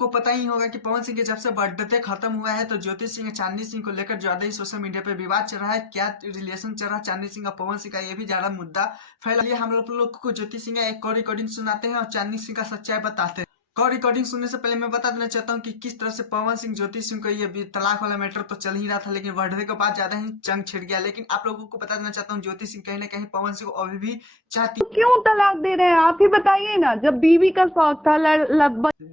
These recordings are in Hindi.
को पता ही होगा कि पवन सिंह के जब से बर्थडे खत्म हुआ है तो ज्योति सिंह चांदनी सिंह को लेकर ज्यादा ही सोशल मीडिया पे विवाद चल रहा है। क्या रिलेशन चल रहा है चांदनी सिंह और पवन सिंह का, ये भी ज्यादा मुद्दा फैला। हम लोग को ज्योति सिंह का एक और रिकॉर्डिंग सुनाते हैं और चांदनी सिंह का सच्चाई बताते हैं। कॉल रिकॉर्डिंग सुनने से पहले मैं बता देना चाहता हूँ कि किस तरह से पवन सिंह ज्योति सिंह को ये तलाक वाला मैटर तो चल ही रहा था, लेकिन बर्थडे के बाद ज्यादा ही जंग छिड़ गया। लेकिन आप लोगों को बता देना चाहता हूँ ज्योति सिंह कहीं ना कहीं पवन सिंह को अभी भी चाहती। क्यों तलाक दे रहे हैं आप ही बताइए ना, जब बीवी का शौक था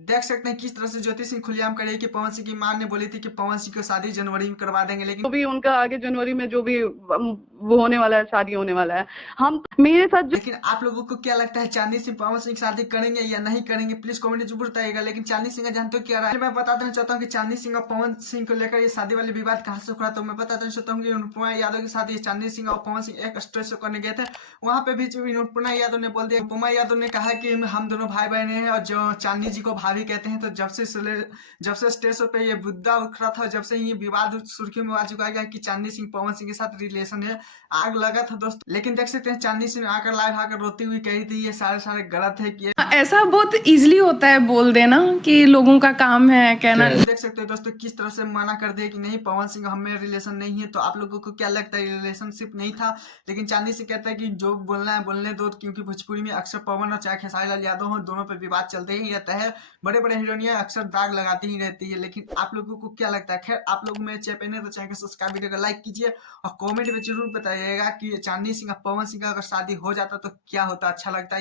देख सकते हैं किस तरह से ज्योति सिंह खुलेआम कर रही है कि पवन सिंह की मां ने बोली थी कि पवन सिंह को शादी जनवरी में करवा देंगे, लेकिन जो भी उनका आगे जनवरी में जो भी वो होने वाला है, शादी होने वाला है, हम मेरे साथ लेकिन आप लोगों को क्या लगता है चांदनी सिंह पवन सिंह शादी करेंगे या नहीं करेंगे, प्लीज कमेंट जरूर बताइएगा। लेकिन चांदनी सिंह जानते हो क्या रहा है, मैं बता देना चाहता हूँ कि चांदनी सिंह और पवन सिंह को लेकर ये शादी वाले विवाद कहाँ से उखड़ा। तो मैं बता देना चाहता हूँ कि अनुपमा यादव की शादी चांदनी सिंह और पवन सिंह एक स्टेज शो करने गए थे। वहां पे भी अनुपमा यादव ने बोल दिया, अनुपमा यादव ने कहा कि हम दोनों भाई बहन हैं और जो चांदनी जी को भाभी कहते हैं। तो जब से स्टेज शो पे ये मुद्दा उखड़ा था, जब से ये विवाद सुर्खियों में आ चुका गया कि चांदनी सिंह पवन सिंह के साथ रिलेशन है, आग लगा था दोस्तों। लेकिन देख सकते हैं चांदनी सिंह आकर लाइव आकर रोती हुई कही थी ये सारे गलत है कि ऐसा बहुत इजीली होता है बोल देना कि लोगों का काम है कहना। देख सकते हो दोस्तों किस तरह से मना कर दिया कि नहीं पवन सिंह हमें रिलेशन नहीं है। तो आप लोगों को क्या लगता है रिलेशनशिप नहीं था, लेकिन चांदनी सिंह कहता है कि जो बोलना है बोलने दो, क्योंकि भोजपुरी में अक्सर पवन और चाहे खेसारी लाल यादव हो, दोनों पे विवाद चलते ही रहता है। बड़े बड़े हीरोइनियां अक्सर दाग लगाती ही रहती है। लेकिन आप लोगों को क्या लगता है? खैर आप लोग मेरे चैनल है तो चैनल को सब्सक्राइब, वीडियो को लाइक कीजिए और कॉमेंट में जरूर बताइएगा कि चांदनी सिंह और पवन सिंह का अगर शादी हो जाता तो क्या होता, अच्छा लगता है।